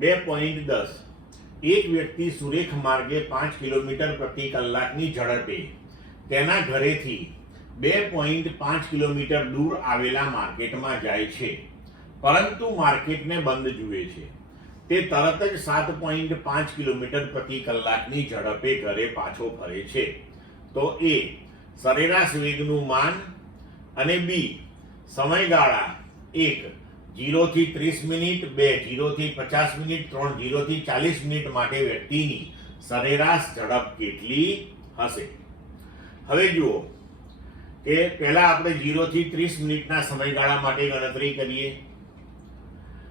2.10 એક વ્યક્તિ સુરેખ માર્ગે 5 કિલોમીટર પ્રતિ કલાકની ઝડપે તેના ઘરેથી 2.5 કિલોમીટર દૂર આવેલા માર્કેટમાં જાય છે, પરંતુ માર્કેટને બંધ જુએ છે. તે તરત જ 7.5 કિલોમીટર પ્રતિ કલાકની ઝડપે ઘરે પાછો ફરે છે. તો એ સરેરાશ વેગનું માન અને બી સમયગાળા 1 0 થી 30 મિનિટ, 2 0 થી 50 મિનિટ, 3 0 થી 40 મિનિટ માટે વ્યક્તિની સરેરાશ ઝડપ કેટલી હશે. હવે જુઓ કે પહેલા આપણે 0 થી 30 મિનિટના સમયગાળા માટે ગણતરી કરીએ.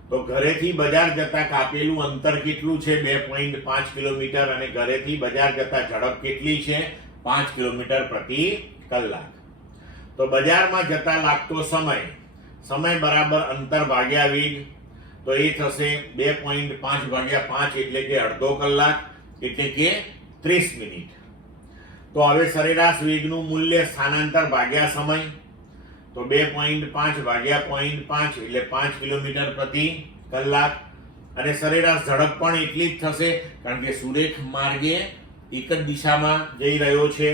તો ઘરેથી બજાર જતા કાપેલું અંતર કેટલું છે? 2.5 કિલોમીટર. અને ઘરેથી બજાર જતા ઝડપ કેટલી છે? 5 કિલોમીટર પ્રતિ કલાક. તો બજારમાં જતા લાગતો સમય બરાબર અંતર ભાગ્યા વેગ, તો એ થશે 2.5 ભાગ્યા 5 એટલે કે અડધો કલાક, એટલે કે 30 મિનિટ. તો હવે સરેરાશ વેગનું મૂલ્ય સ્થાનાંતર ભાગ્યા સમય, તો 2.5 ભાગ્યા 0.5 એટલે 5 કિલોમીટર પ્રતિ કલાક. અને સરેરાશ ઝડપ પણ એટલી જ થશે, કારણ કે સુરેખ માર્ગે એક જ દિશામાં જઈ રહ્યો છે.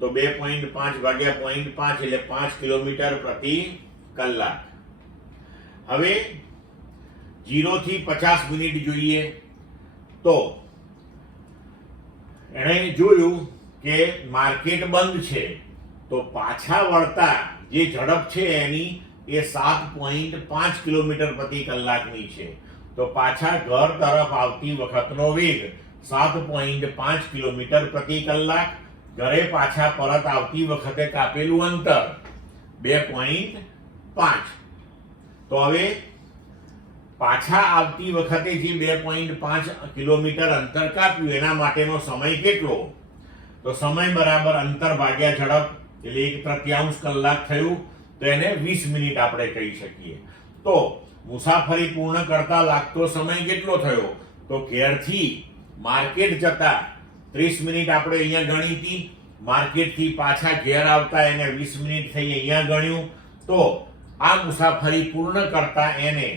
તો 2.5 ભાગ્યા 0.5 એટલે 5 કિલોમીટર પ્રતિ કલાક. હવે 0 થી 50 મિનિટ જોઈએ. તો એણે જોયું કે માર્કેટ બંધ છે, તો પાછા વળતા જે ઝડપ છે એની એ 7.5 કિલોમીટર પ્રતિ કલાકની છે. તો પાછા ઘર તરફ આવતી વખતનો વેગ 7.5 કિલોમીટર પ્રતિ કલાક. ઘરે પાછા પરત આવતી વખતે કાપેલું અંતર 2.5. તો હવે પાછા આવતી વખતે જે 2.5 કિલોમીટર અંતર કાપ્યું એના માટેનો સમય કેટલો? તો સમય બરાબર અંતર ભાગ્યા ઝડપ, એટલે 1/3 કલાક થયું. તો એને 20 મિનિટ આપણે કહી શકીએ. તો મુસાફરી પૂર્ણ કરતા લાગતો સમય કેટલો થયો? તો ઘેરથી માર્કેટ જતા 30 મિનિટ આપણે અહીંયા ગણી હતી, માર્કેટથી પાછા ઘેર આવતા એને 20 મિનિટ થઈ અહીંયા ગણ્યું. તો આ મુસાફરી પૂર્ણ કરતા એને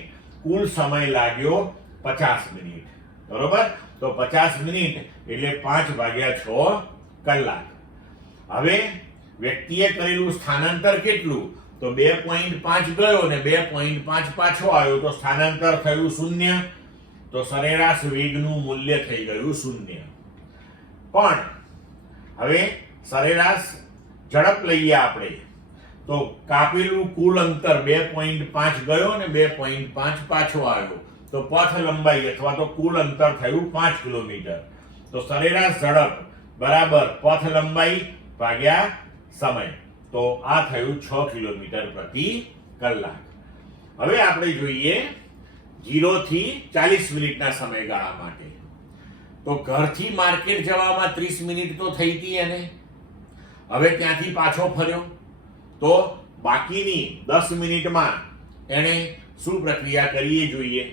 કુલ સમય લાગ્યો 50 મિનિટ. બરોબર? તો 50 મિનિટ એટલે 5 ભાગ્યા 6 કલાક. હવે વ્યક્તિએ કરેલું સ્થાનાંતર કેટલું? તો 2.5 ગયો ને 2.5 પાછો આવ્યો, તો સ્થાનાંતર થયું 0. તો સરેરાશ વેગનું મૂલ્ય થઈ ગયું 0. પણ હવે સરેરાશ ઝડપ લઈએ આપણે. તો કાપેલું કુલ અંતર 2.5 ગયો ને 2.5 પાછો આવ્યો, તો પથ લંબાઈ અથવા તો કુલ અંતર થયું 5 કિલોમીટર. તો સરેરાશ ઝડપ બરાબર પથ લંબાઈ ભાગ્યા સમય, તો આ થયું 6 કિલોમીટર પ્રતિ કલાક. હવે આપણે જોઈએ 0 થી 40 મિનિટના સમયગાળા માટે. તો ઘરથી માર્કેટ જવામાં 30 મિનિટ તો થઈ હતી એને. હવે ત્યાંથી પાછો ફર્યો, તો બાકીની 10 મિનિટમાં એણે શું પ્રક્રિયા કરીએ જોઈએ.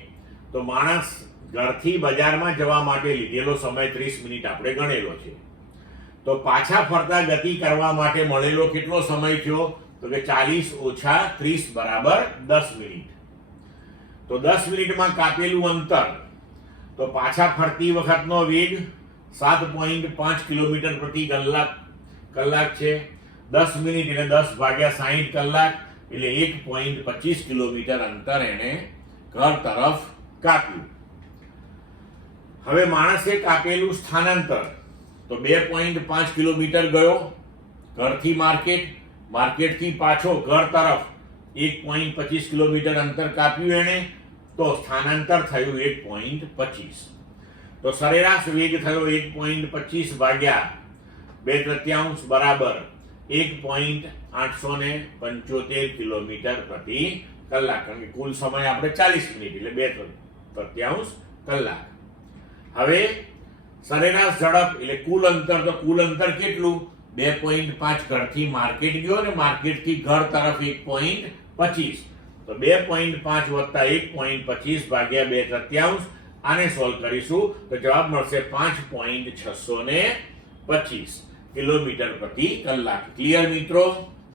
તો માણસ ઘરથી બજારમાં જવા માટે લીધેલો સમય 30 મિનિટ આપણે ગણેલો છે. તો પાછા ફરતા ગતિ કરવા માટે મળેલો કેટલો સમય થયો? તો કે 40 ઓછા 30 બરાબર 10 મિનિટ. તો 10 મિનિટમાં કાપેલું અંતર, તો પાછા ફરતી વખતનો વેગ 7.5 કિલોમીટર પ્રતિ કલાક છે. 10 મિનિટ એટલે 10 ભાગ્યા 60 કલાક, એટલે 1.25 કિલોમીટર અંતર એને ઘર તરફ કાપ્યું. હવે માણસે કાપેલું સ્થાનાંતર, તો 2.5 કિલોમીટર ગયો ઘરથી માર્કેટ, માર્કેટથી પાછો ઘર તરફ 1.25 કિલોમીટર અંતર કાપ્યું એને, તો સ્થાનાંતર થયું 1.25. તો સરેરાશ વેગ થયો 1.25 ભાગ્યા 2/3 બરાબર 1.875 કિલોમીટર પ્રતિ કલાક. કારણ કે કુલ સમય આપણે 40 મિનિટ એટલે 2/3 કલાક. હવે સરેરાશ ઝડપ એટલે કુલ અંતર, તો કુલ અંતર કેટલું? 2.5 ઘરથી માર્કેટ ગયો ને માર્કેટથી ઘર તરફ 1.25. તો 2.5 વત્તા 1.25 ભાગ્યા 2/3. આને સોલ્વ કરીશું તો જવાબ મળશે 5.625 કિલોમીટર પ્રતિ કલાક. ક્લિયર મિત્રો?